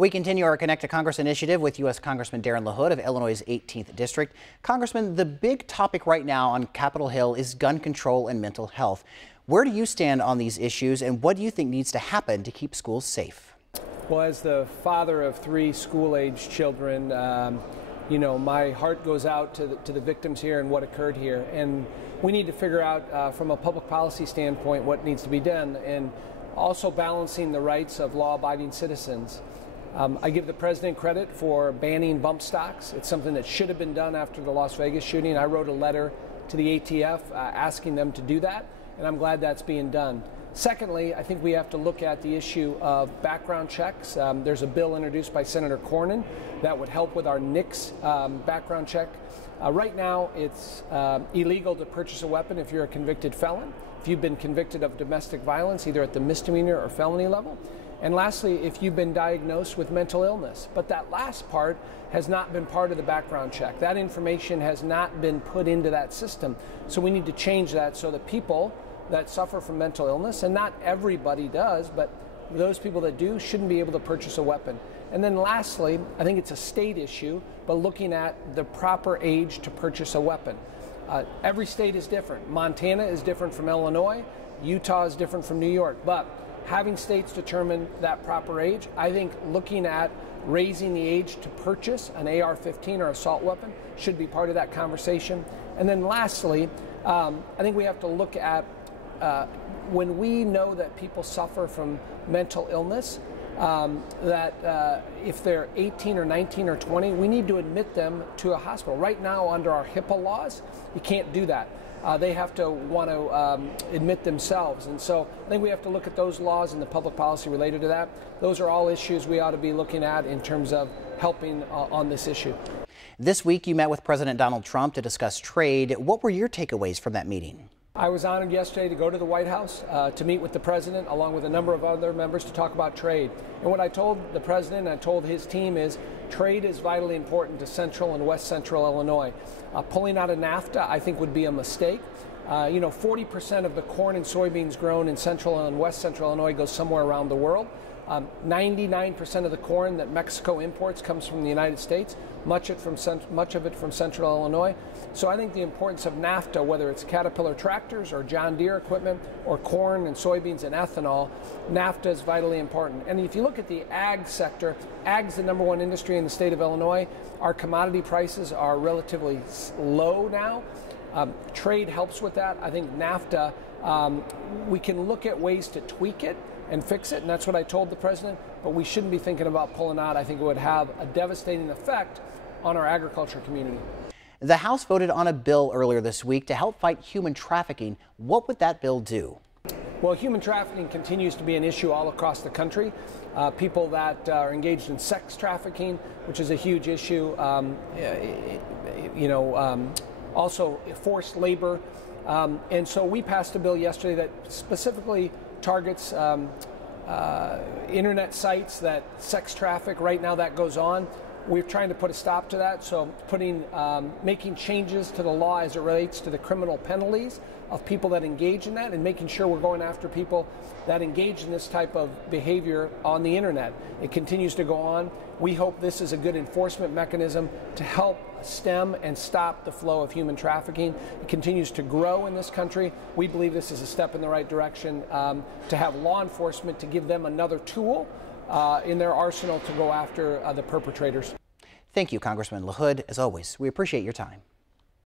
We continue our Connect to Congress initiative with U.S. Congressman Darin LaHood of Illinois' 18th District. Congressman, the big topic right now on Capitol Hill is gun control and mental health. Where do you stand on these issues, and what do you think needs to happen to keep schools safe? Well, as the father of 3 school-age children, my heart goes out to the victims here and what occurred here. And we need to figure out from a public policy standpoint what needs to be done, and also balancing the rights of law-abiding citizens. I give the president credit for banning bump stocks. It's something that should have been done after the Las Vegas shooting. I wrote a letter to the ATF asking them to do that, and I'm glad that's being done. Secondly, I think we have to look at the issue of background checks. There's a bill introduced by Senator Cornyn that would help with our NICS background check. Right now, it's illegal to purchase a weapon if you're a convicted felon, if you've been convicted of domestic violence, either at the misdemeanor or felony level. And lastly, if you've been diagnosed with mental illness. But that last part has not been part of the background check. That information has not been put into that system. So we need to change that so that people that suffer from mental illness, and not everybody does, but those people that do shouldn't be able to purchase a weapon. And then lastly, I think it's a state issue, but looking at the proper age to purchase a weapon. Every state is different. Montana is different from Illinois. Utah is different from New York. But having states determine that proper age, I think looking at raising the age to purchase an AR-15 or assault weapon should be part of that conversation. And then lastly, I think we have to look at when we know that people suffer from mental illness, that if they're 18 or 19 or 20, we need to admit them to a hospital. Right now, under our HIPAA laws, you can't do that. They have to want to admit themselves. And so I think we have to look at those laws and the public policy related to that. Those are all issues we ought to be looking at in terms of helping on this issue. This week, you met with President Donald Trump to discuss trade. What were your takeaways from that meeting? I was honored yesterday to go to the White House to meet with the president along with a number of other members to talk about trade. And what I told the president and I told his team is trade is vitally important to central and west central Illinois. Pulling out of NAFTA, I think, would be a mistake. 40% of the corn and soybeans grown in central and west central Illinois goes somewhere around the world. 99% of the corn that Mexico imports comes from the United States, much of it from central Illinois. So I think the importance of NAFTA, whether it's Caterpillar tractors or John Deere equipment or corn and soybeans and ethanol, NAFTA is vitally important. And if you look at the ag sector, ag's the #1 industry in the state of Illinois. Our commodity prices are relatively low now. Trade helps with that. I think NAFTA, we can look at ways to tweak it and fix it, and that's what I told the president, but we shouldn't be thinking about pulling out. I think it would have a devastating effect on our agriculture community. The House voted on a bill earlier this week to help fight human trafficking. What would that bill do? Well, human trafficking continues to be an issue all across the country. People that are engaged in sex trafficking, which is a huge issue, also forced labor. And so we passed a bill yesterday that specifically targets internet sites that sex traffic. Right now that goes on. We're trying to put a stop to that, so making changes to the law as it relates to the criminal penalties of people that engage in that, and making sure we're going after people that engage in this type of behavior on the internet. It continues to go on. We hope this is a good enforcement mechanism to help stem and stop the flow of human trafficking. It continues to grow in this country. We believe this is a step in the right direction to have law enforcement, to give them another tool in their arsenal to go after the perpetrators. Thank you, Congressman LaHood. As always, we appreciate your time.